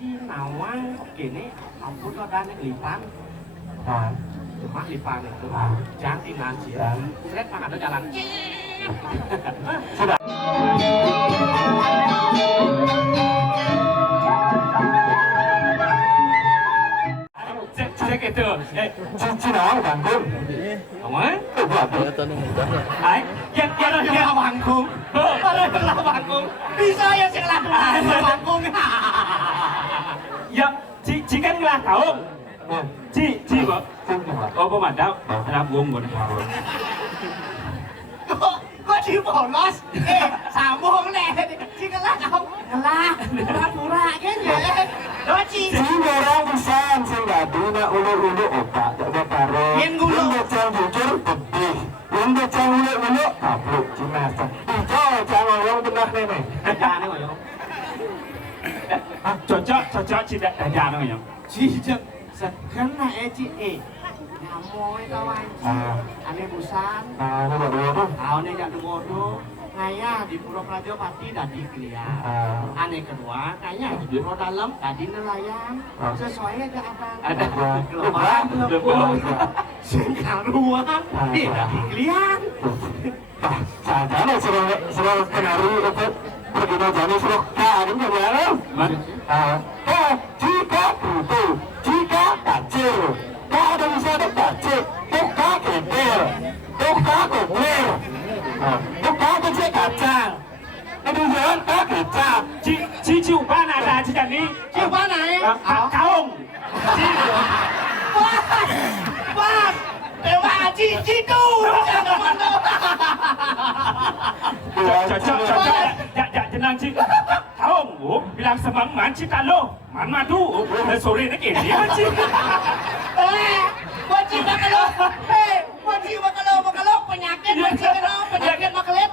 Nawang gini ampun lo dan lipan cuma lipan itu jangan sih saya makan ada jalan sudah cek itu Cina Bangkung apa? Ay, yang Bangkung Bangkung bisa ya sih Bangkung ya kan ngelah kaum Ci kok oh pemandang anak buông rồi có chịu bỏ loss xả buông nè chị cái lá không là pura cái gì đó chị Sehingga orang bisa sehingga dunia ulu-ulu otak tak berparo yang baca jujur pedih yang baca ulu-ulu tabluk jenazah itu jangan orang tengah nenek dadah nih ngoyo cocok chị dadah nih ngoyo chị karena chị ngamoy kawan aneh busan ini baru aneh yang dulu ngaya di Pura Radio Pati tadi kliar aneh kedua kayaknya di Pura Dalam tadi nelayan sesuai aja apa ada gelombang singkang ruang tadi kliar jangan suruh kenari itu pergi jangan suruh karin gimana jika butuh jika kacil ada misalnya kacil buka kecil buka kecil buka kecil kacang itu jangan kacang chị ba này là chị Trần đi chị ba này không ba để ba chị tu dạ tenang chị không bilang semangat kita lo mana tuh sore ini kiri chị Mochi makalo Mochi makalo penyakit Mochi kalo penyakit makalet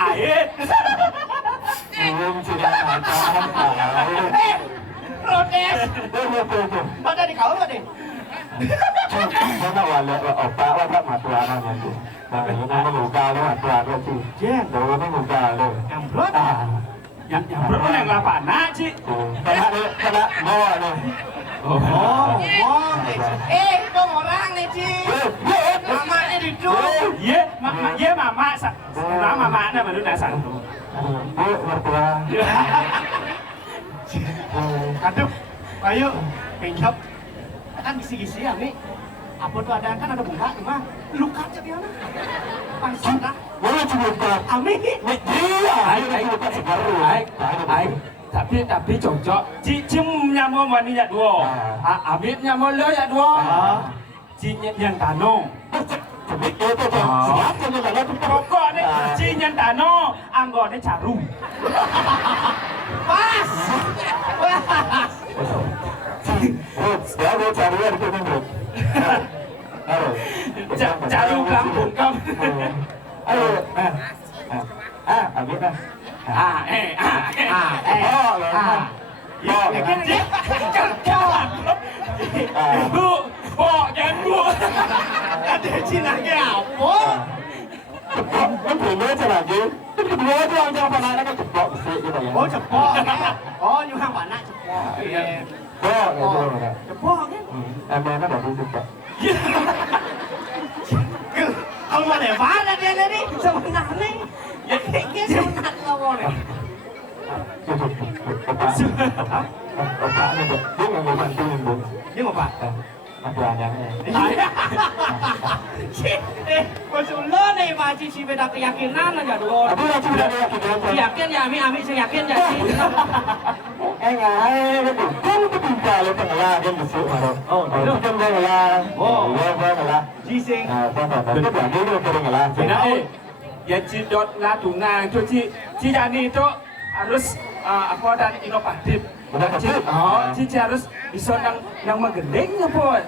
air belum sudah protes pada di kau tadi mana wala otak wala matuana nanti nah ini luka lo matuana sih jen dulu ini luka lo ambrot yang yang lapana sih kena bawa nih dong orang nih Ci mama ini dicu iya mama sekarang mama anda baru dasar mertua aduh ayo pencap kan gisi-gisi ya nih apa tuh ada kan ada bunga cuma luka jadi mana pasti lah boleh coba amin iya ayo tapi cocok cim nyamuk wani ya dua amit nyamuk lo ya dua cim yang tano pokok nih cim yang tano anggotnya caru pas ya lo cari ya itu nih caru kampung kam ayo amit lah Bu, jangan bu. Ada Cina ke apa? Kan belum aja lagi. Kedua itu yang jangan anak cepok sih gitu ya. Oh cepok. Oh yang anak cepok. Cepok kan? Emangnya baru cepok. Kalau mau lebar dia nih sebenarnya. Ya kayak sebenarnya ngomong nih. Otak nih bu, dia nggak mau bantuin bu. Dia mau apa? Masalahnya. Maksud lo nih Pak Cici beda keyakinan aja dulu. Tapi aku udah yakin. Yakin ya Ami saya yakin ya sih. Nggak, kan ketika lo pengelah kan besok baru. Oh, itu kan pengelah. Oh, pengelah. Gising. Nah, itu berarti lo pengelah. Nah, ya Cidot Natuna itu Cijani itu harus apa dan inovatif. Cici harus bisa nang menggendeng apa?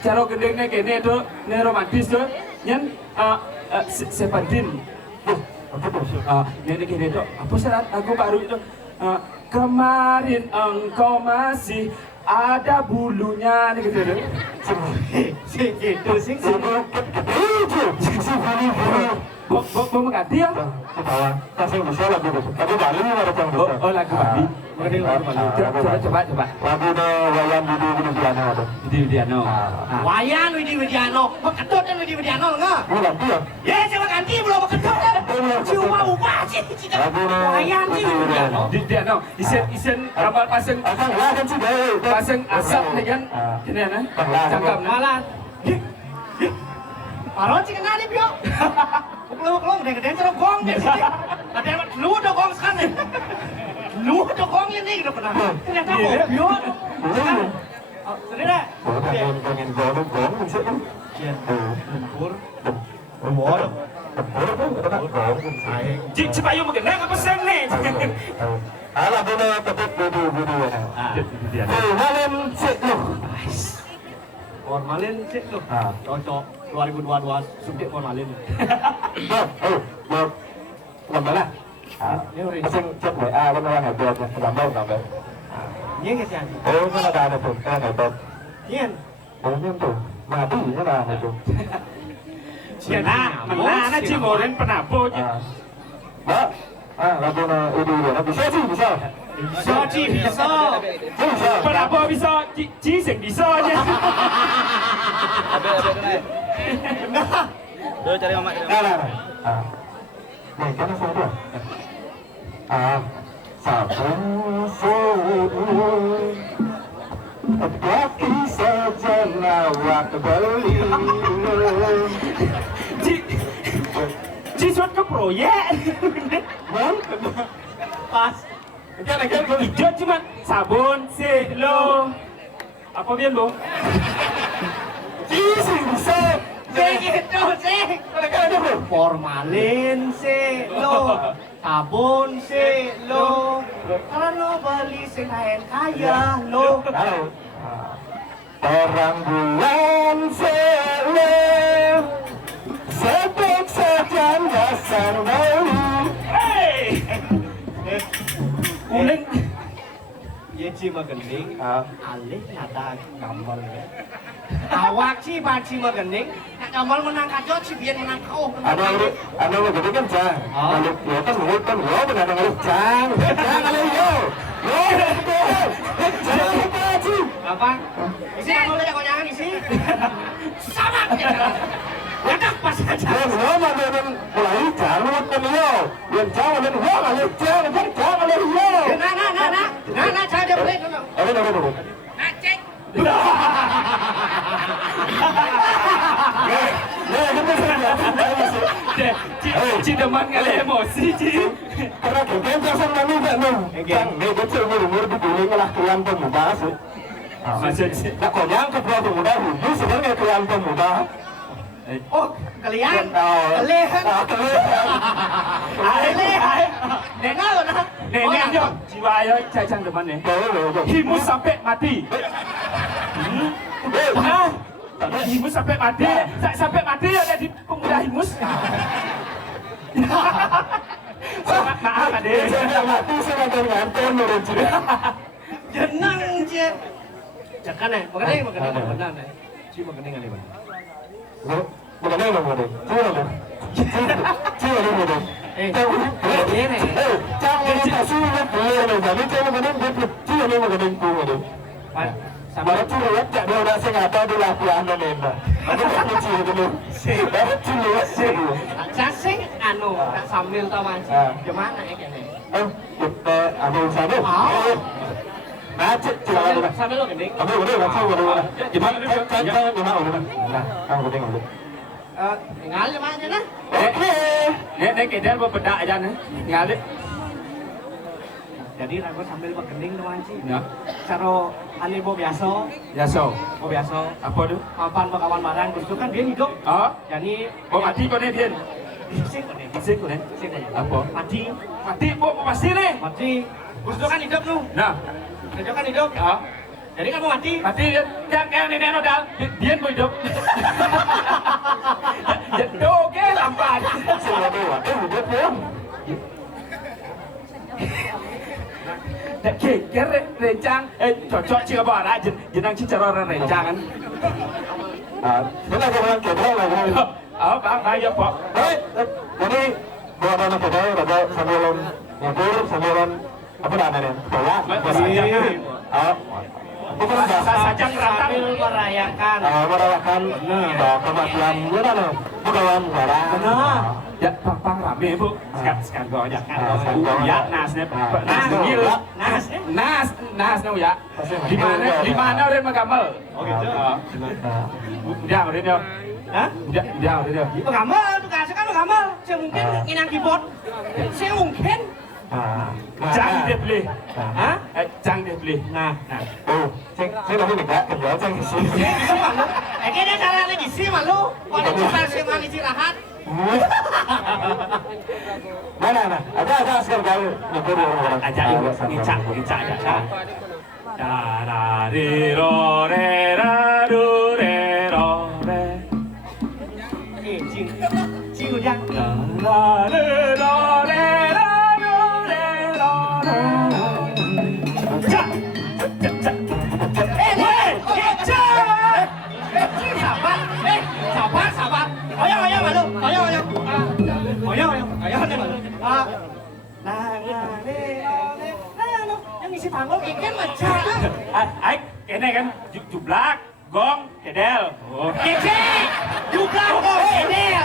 Cara gendengnya gini itu romantis tuh, nyen Seventeen. Ini gini tuh, apa sih lagu baru itu? Kemarin engkau masih ada bulunya nih gitu tuh. Gitu sih. Bo mengganti ya? Ketawa, kasih bisa lagu itu. Lagu Bali ada yang bisa. Oh lagu Bali. Coba. Lagu Wayan Budi Widiano ada. Widiano. Wayan Widiano, beketut kan Widiano enggak? Ini ganti ya? Ya coba ganti belum beketut kan? Cuma ubah sih. Wayan sih Widiano. Isen ramal pasang pasang asap nih kan? Ini ya, cakap malah. Parah sih kena nih bio. Belum gede terus gong deh. Ada lu udah gong sekarang. Lu udah gong ini udah pernah. Ternyata kok bio. Sudah. Pengen gong sih kan? Tempur. Tempur. Coba yuk mungkin apa sen nih? Alah bener tetap Budi ya. Malin sih lu. Formalin sih tuh. Cocok 2022 subjek formalin. Gambar. Pasang chat WA kan orang hebat ya, gambar. Iya nggak sih anjing? Oh, kan ada tuh, kan hebat. Iya. Oh, tuh, mati ya lah itu. Mana Cimoren penapo? Mbak, lagu itu ya, bisa. Bisa. Penapo bisa, Ciseng bisa aja. Dulu cari mama. Nih, kan sama dia. Sabun subuh, kaki saja nawak beli. Cisot ke proyek. Pas. Hijau cuma sabun sih lo. Apa dia lo? Bisa. Gitu sih. Formalin sih lo. Sabun sih lo. Kalau beli sih kaya lo. Terang bulan selip, sepuk saja dasar beli. Hey, uling. Iya sih mah gending. Alih ada gambar. Awak sih baci mah gending. Gambar menang kacau sih biar menang kau. Ada mau gede kan cang? Kalau ya kan mulut kan lo benar ngalih cang ngalih yo. Cang baci. Apa? Isi kalau ya kau jangan isi. Sama. Ledak pas aja. Lo mana dan mulai cang mulut kan yo. Yang cang dan lo ngalih cang ngalih yo. Nah, saya dia boleh. Ada. Nah, cek. Ci deman kali emosi Ci. Karena kita perasaan kami tak no. Kan, ini betul umur di dunia ngalah kalian pemuda sih. Maksud sih. Nah, kau yang kedua pemuda itu sebenarnya kalian pemuda. Oh, kalian. Nenal nah. Nenek yo, jiwa yo cacang deman nih. Himus sampai mati. Himus sampai mati. Sampai mati ada di pemuda himus. Maaf adek. Saya mati saya akan ngantor menurut saya. Jenang je. Jangan ya, mengenai benar ya. Ci mengenai kan ini. Mengenai mengenai. Cuma mengenai. Ini nih. Jangan kasih mengenai. Jadi cuma mengenai. Cuma mengenai. Baru cuma ya, tak ada orang saya ngapa di latihan dan lembah. Aku tak kecil dulu. Cuma sih. Sasing anu, tak sambil taman sih. Gimana ya kayaknya? Kita ambil satu. Macet cuma. Sambil lo gending. Ambil udah, gimana? Gimana? Nah, kamu gending dulu. Ngalir aja nah. Nek kedel bedak aja nih. Ngalir. Jadi aku sambil bergending teman sih. Ya. Cara ane bo biasa. Ya so. Bo biasa. Apa tu? Papan bakawan barang terus kan dia hidup. Oh. Jadi Oh mati kau ni dia. sik kok nih. Sik kau ni. Sik kok. Apa? Mati. Mati bu pasti nih. Mati. Terus kan hidup nu. Nah. Terus kan hidup. Ya. Jadi kamu mati. Mati yang nenek nodal. Dia mau hidup. Jadi oke lambat. Semua dewa, hidup ya. Kira rencang, cocok sih apa lah, jenang sih cara rencangan. Benar kau bilang kedel lah. Bang, ayo pak. Jadi buat anak kita ada sambilan nyebur, sambilan apa namanya? Bola, bukan Sajak rantang merayakan. Merayakan kematian mana? Bukan barang. Benar. Ya, pang rame bu. Sekarang goyak. Ya, nasnya. Nas ya. Di mana udah magamal? Oh gitu. Udah dia. Hah? Udah dia. Magamal, tugas kan magamal. Saya mungkin inang keyboard. Saya mungkin. Jangan dia beli. Hah? Jangan dia beli. Nah. Oh, saya lagi enggak kerja saya sih. Bisa malu. Kayaknya cara lagi sih malu. Pada cuma saya mau istirahat. Mana? Ada sekarang nyebur orang. Ajak ngicak aja. Da di ro re ra du re ro re. Cing udah. Da re ro re ra du re ro re. Cak. Sabar. Ayo malu. Ayo malu. Yang isi panggung ikan macam. Ai kene kan jublak, gong, kedel. Oh. Kece. Jublak kok kedel.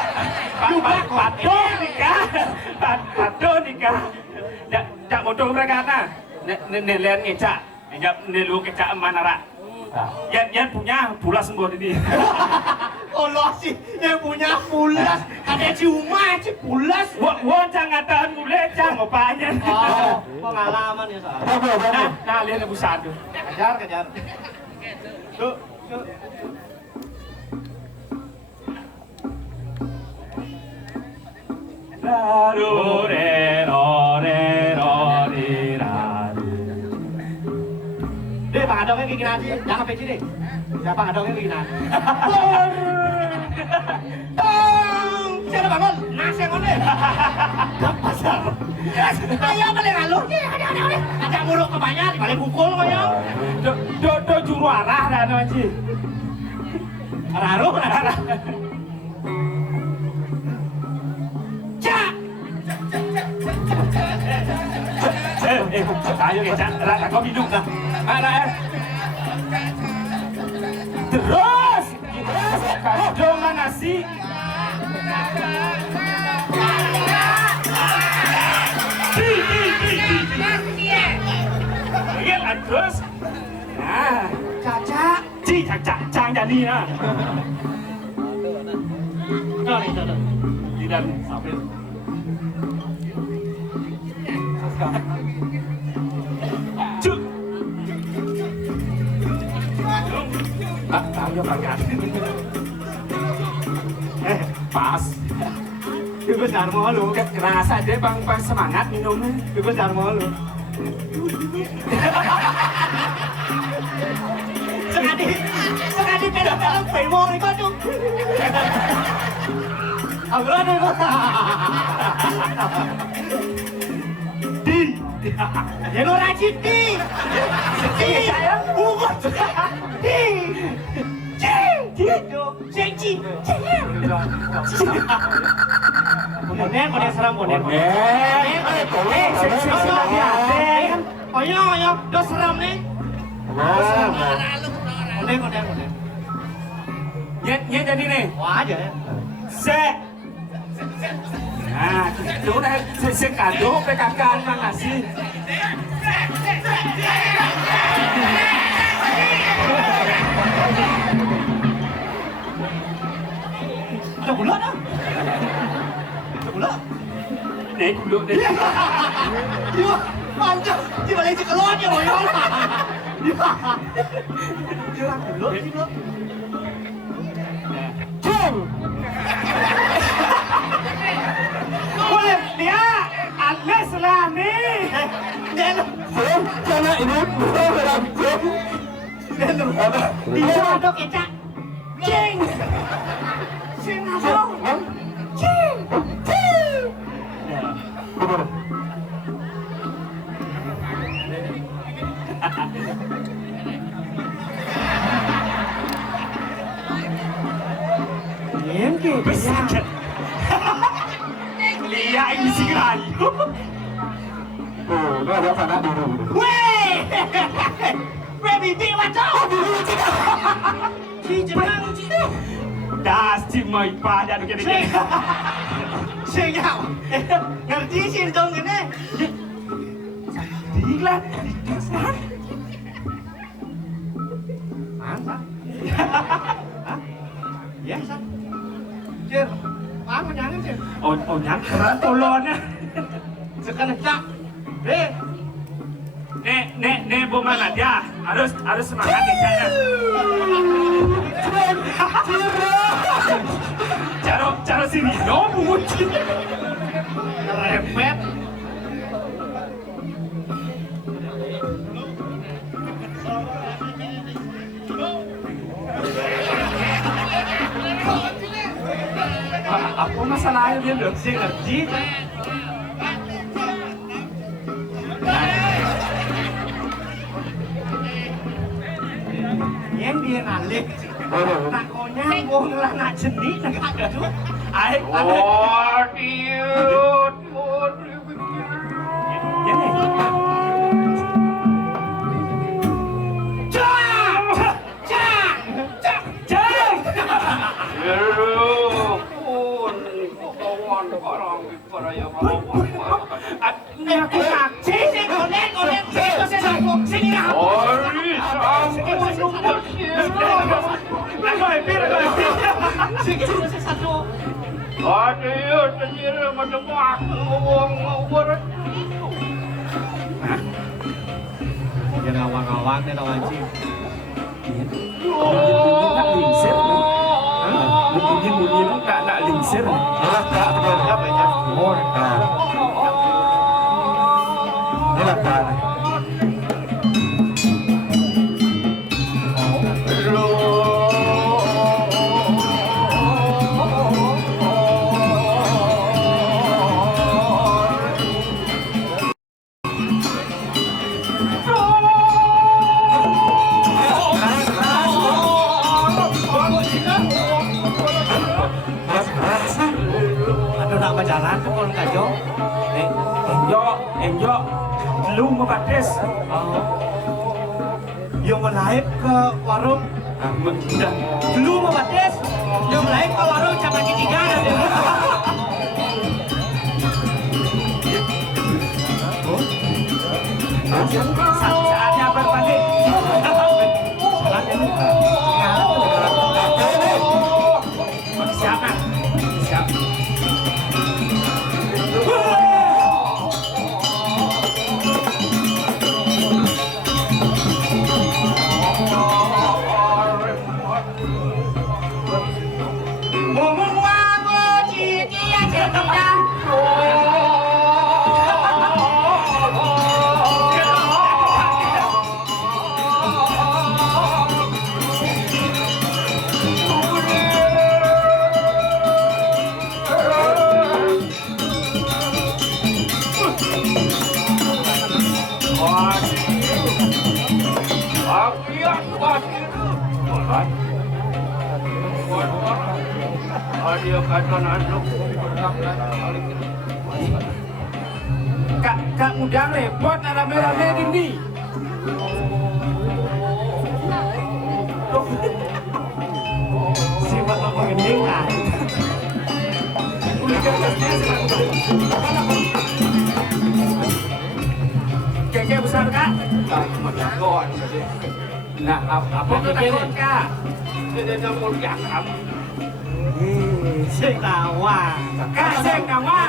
Patuh nikah. Jak modong mereka na. Nelian ngecak. Nelu kecak manara. Yan punya bulas sembuh ini. Allah sih yang punya pulas. Ada cuma pulas. Wah jangan tahan mulai jangan opanya. Oh, pengalaman ya soal. Nah lihat ibu satu. Kejar. Tuh. Ro re ro ri ra. Deh, Pak Adongnya kayak gini aja. Jangan peci deh. Siapa Adongnya kayak gini aja. Tong! Siapa bangun? Nasi yang mana? Pasar. Ayo balik ngaluh. Ada muruk kebanyakan. Balik pukul kayaknya. Do juru arah dah nanti. Raruh. Cak! Ayo kecak. Rata kau hidup dah. Mana terus kado nasi iya terus nah Caca. cang jadi nah tidak sampai cuk ayo makan pas Itu jarmo lu. kerasa deh bang semangat minumnya Itu jarmo lu. Sekali film-film Paymore itu tuh. Agak ada kok. Di. Ya lo rajin di. Di. Bungut. Di. Cing. Bonen seram bonen. Ayo, do seram nih. Bonen. Nyet jadi nih. Wah aja ya. Se. Nah, itu udah kado PKK ngasih. Ada gula dah. Ada gula. Nih, dulu deh. Iya, mantap. Di balik keluar ya, boy. Iya, gula. Cing. Boleh dia, Ales lah nih. Cing, jangan ini berat cing. Iya, ada kecap. Cing. Cing apa? Cing. Besar. Isi rayu. Oh, ini ada sana dulu. Weh, baby waduh. Ci jenang ci. Das ci mai pada gini gini. Sinyal. Ngerti sih dong ini. Diklah. Mantap. Hah? Ya, San. Cer, apa jangan, Cer? Oh nyang keran tolonnya. Sekarang cak. Nek Bumana dia harus semangat ya Cak. Cara sini no mungkin. Repet. Apa masalahnya dia loh? Si ngerti. Yang dia nalik. Nak konya wong lah nak jenis nak kadu. Aik Ini. Aku nak sini konek sini sini Jangan awang-awang deh lawan Cing. Nak lingsir. Bunyi nak lingsir. Inilah Kak, apa ya? Oh, inilah Kak. Aduh nak berjalan tuh kon kajo. Enjo lu mau bates. Yang melive ke warung. Udah. Lu mau bates. Yang melive ke warung cabang ketiga ada. Saatnya berbalik. Siapa? Siapa? Ngomong wago cici ya cerita. Kak mudah repot rame-rame gini. Sifat apa gending kan? Keke besar kak. Nah apa keke kak? Sing tawa. Kak saya kawa.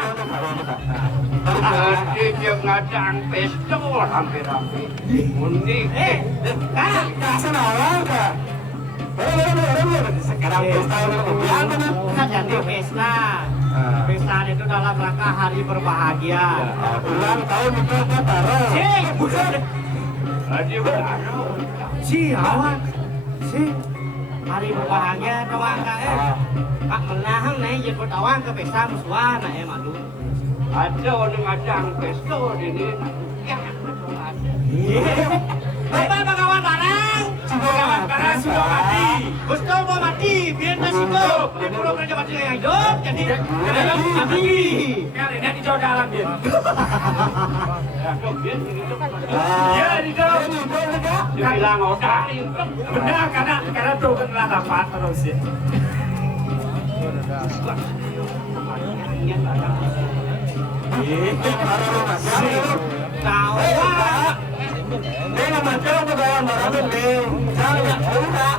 Jadi dia ngadang pistol hampir-hampir. Unik. Kak, Sana orang Kak. Sekarang pesta kan jadi pesta. Pesta itu dalam rangka hari berbahagia. ulang tahun itu apa taruh? Sing, bukan. Jadi baru. Si awan. Sing. Hari berbahagia tawang kak Kak menahang nih jadi tawang ke pesta musuhan nah malu. Ada orang ngadang pistol ini. Ya, Apa bagawan barang? Kawan sudah mati. Gusto mau mati, biar nasi go. Di pulau Raja Batu juga yang hidup jadi dalam tapi kali ini di dalam dia. Ya di dalam. Bilang otak. Benar karena tuh kan dapat terus ya. tahu Đây là mặt trơn của tôi mà nó bên đi. Sao lại thú ra?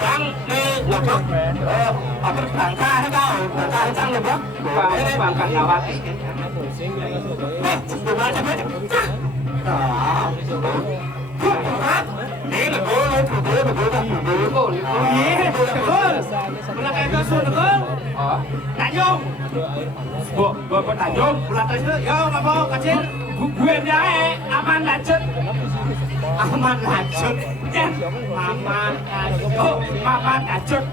Trăng đi là chút. Ở cái thằng ca hay cao, thằng ca hay trăng được không? Bang kan awak. Đừng nói cho biết. Ini là cô lên thủ tướng mà cô đang thủ tướng. Cô iya betul pula kayak itu sun betul Tanjung Gua Tanjung. pula itu yo apa kecil Gue jahe aman lanjut. aman lanjut Aman lanjut.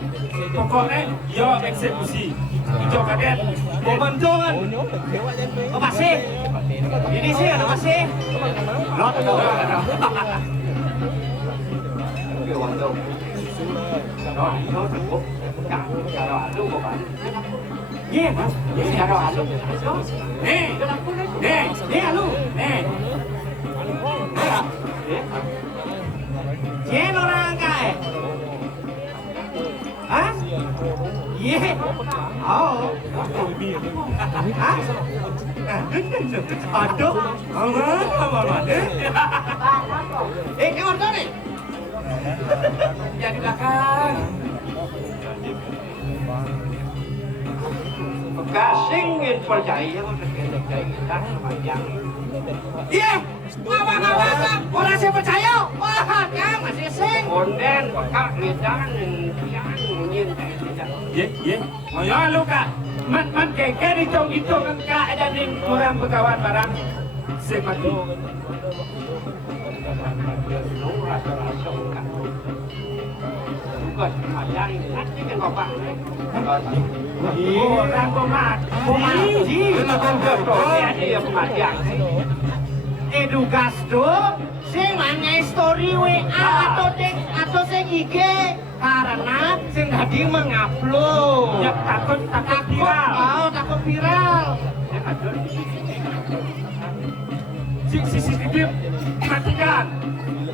Pokoknya yo eksekusi. Itu kaget. pembentungan oh masih ini sih ada masih lot kêu hoàng đâu. Đó, nó thành quốc. Cả đó ăn luôn của bạn. iya Cả đó ăn luôn. iya lu Jen orang kae hah iya oh hah aduh aman cái order nih Ya di belakang. Kasing ingin percaya kita panjang. iya ngawang orang saya percaya wah kan masih sing Onden các người đang nhìn thấy Ye. Oh ya lu kak. Man keke itu kan kak ada nih kurang pegawai barang. Sing mati. nấu rasa kan. Bukan panjang nanti kan bapak. Orang komat. Ini là con vợ Dia dia panjang. edukas tuh sing nanya story WA atau sing IG karena sing tadi mengupload Ya takut viral. oh takut viral CCTV matikan.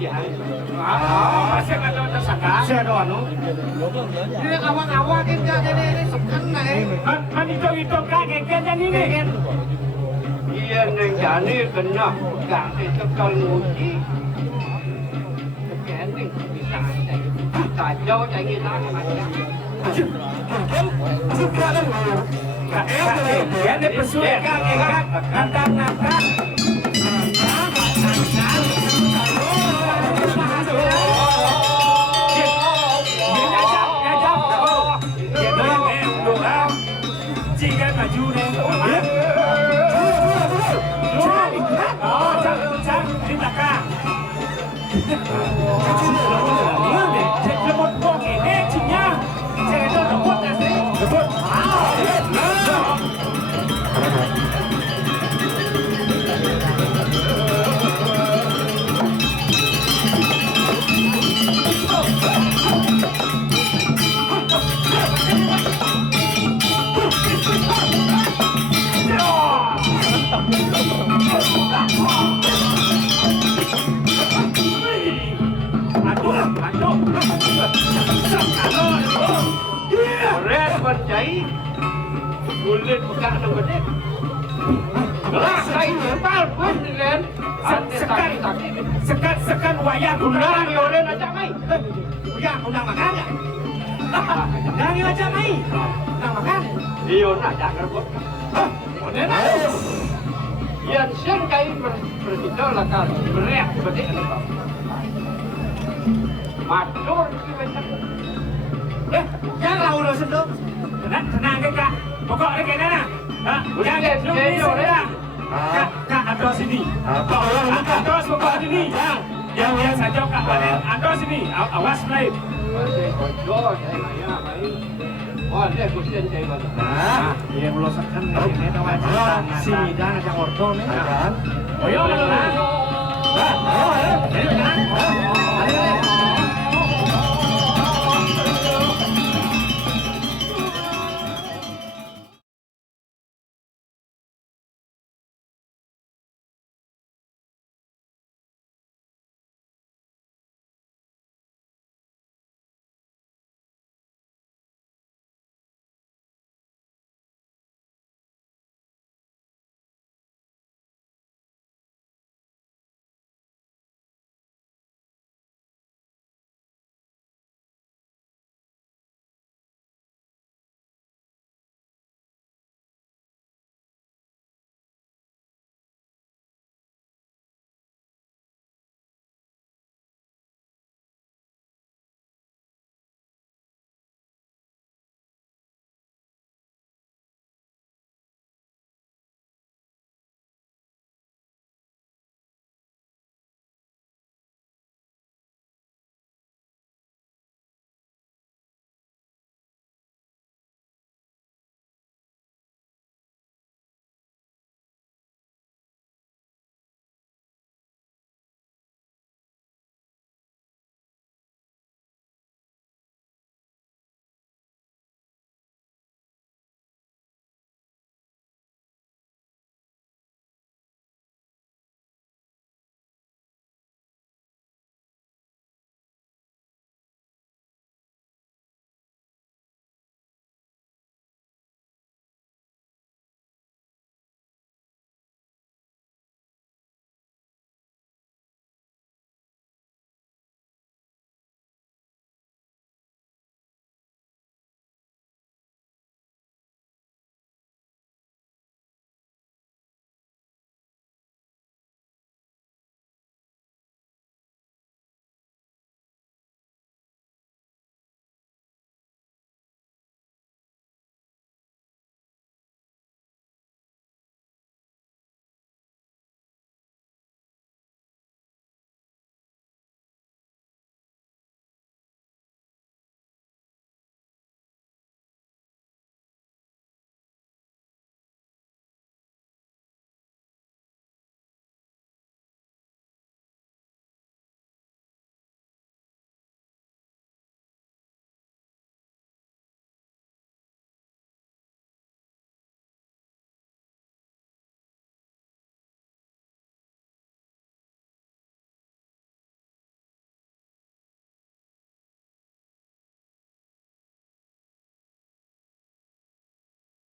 Masih ada tersangka. saya doang no ini awak-awak kan gak jadi ini sekan nih Man itu kak keke dan ini. Dia nengjani kena gak ditekan nguji. Kekenting bisa aja. Tak jauh jangan kita panjang. Suka kan ngomong. Ya ada pesuai kak nantak. Jika maju nih, Cang di belakang. Lemot buang ini cinya, saya itu lemot nasi, lemot. Red berjai. Kulit buka nang gede. Lah kai nepal pun len. Sekan wayang Undang yoren aja mai. ya undang makan ya undang aja mai undang makan Iyo nak jangan buat. udah nah Yang sen kai berita lah kan. Bereak seperti itu. Matur macam. yang lau udah sedok tenang kak. Pokoknya kayak mana? Jangan belum bisa kak atau sini. Atau pokok sini. Yang saja kak atau sini. Awas lain. Masih kocok saya nanya mai. Wah, dia kusen saya bang. iya belum sekan ini ada wajib sini dan ada ordo nih Kan? Oh iya,